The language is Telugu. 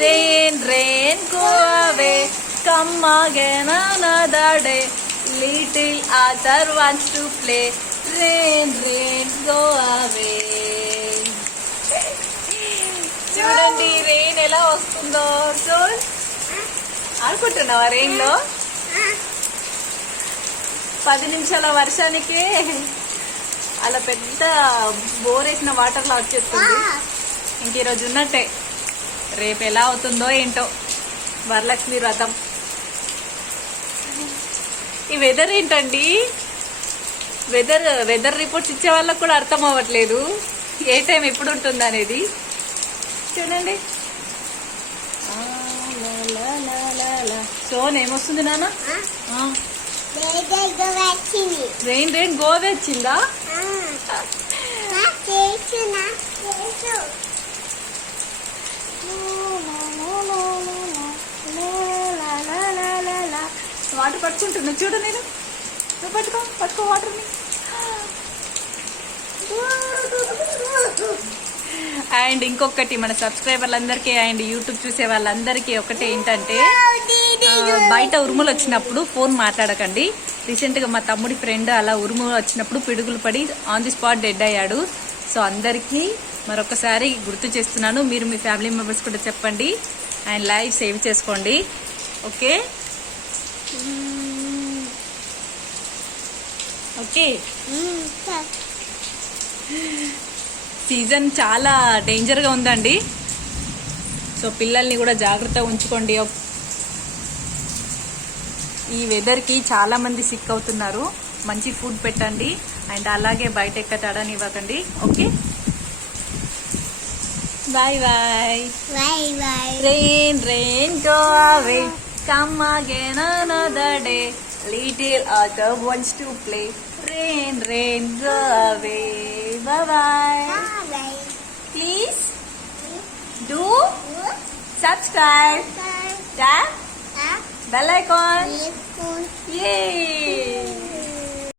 Rain, rain, go away. Come again another day. Little Arthur wants to play. Rain, rain, go away. చూడండి రెయిన్ ఎలా వస్తుందో. చూడు, ఆడుకుంటున్నావా రెయిన్ లో? 10 నిమిషాల వర్షానికే అలా పెద్ద బోరేసిన వాటర్ లా వచ్చేస్తుంది. ఇంక ఈరోజు ఉన్నట్టే, రేపు ఎలా అవుతుందో ఏంటో వరలక్ష్మి వ్రతం. ఈ వెదర్ ఏంటండి, వెదర్ రిపోర్ట్స్ ఇచ్చే వాళ్ళకు కూడా అర్థం అవ్వట్లేదు ఏ టైం ఎప్పుడు ఉంటుంది అనేది. చూడండి సోన్ ఏమొస్తుంది నాన్న? రెయిన్ రెయిన్ గోవే వచ్చిందా? వాటర్ పట్టుకుంటున్నా చూడు, నేను పట్టుకో వాటర్ని. అండ్ ఇంకొకటి మన సబ్స్క్రైబర్లందరికీ అండ్ యూట్యూబ్ చూసే వాళ్ళందరికీ ఒకటి ఏంటంటే, బయట ఉరుములు వచ్చినప్పుడు ఫోన్ మాట్లాడకండి. రీసెంట్గా మా తమ్ముడి ఫ్రెండ్ అలా ఉరుములు వచ్చినప్పుడు పిడుగులు పడి ఆన్ ది స్పాట్ డెడ్ అయ్యాడు. సో అందరికీ మరొకసారి గుర్తు చేస్తున్నాను, మీరు మీ ఫ్యామిలీ మెంబర్స్ కూడా చెప్పండి అండ్ లైవ్ సేవ్ చేసుకోండి. Okay okay. సీజన్ చాలా డేంజర్గా ఉందండి. సో పిల్లల్ని కూడా జాగ్రత్తగా ఉంచుకోండి. ఈ వెదర్కి చాలా మంది సిక్ అవుతున్నారు. మంచి ఫుడ్ పెట్టండి అండ్ అలాగే బయట ఎక్క తడని ఇవ్వకండి. Okay, bye bye. Rain, rain, go away. Come again another day. Little Arthur wants to play. Rain, rain, go away. Bye bye. Please do subscribe. Tap bell icon. Yay.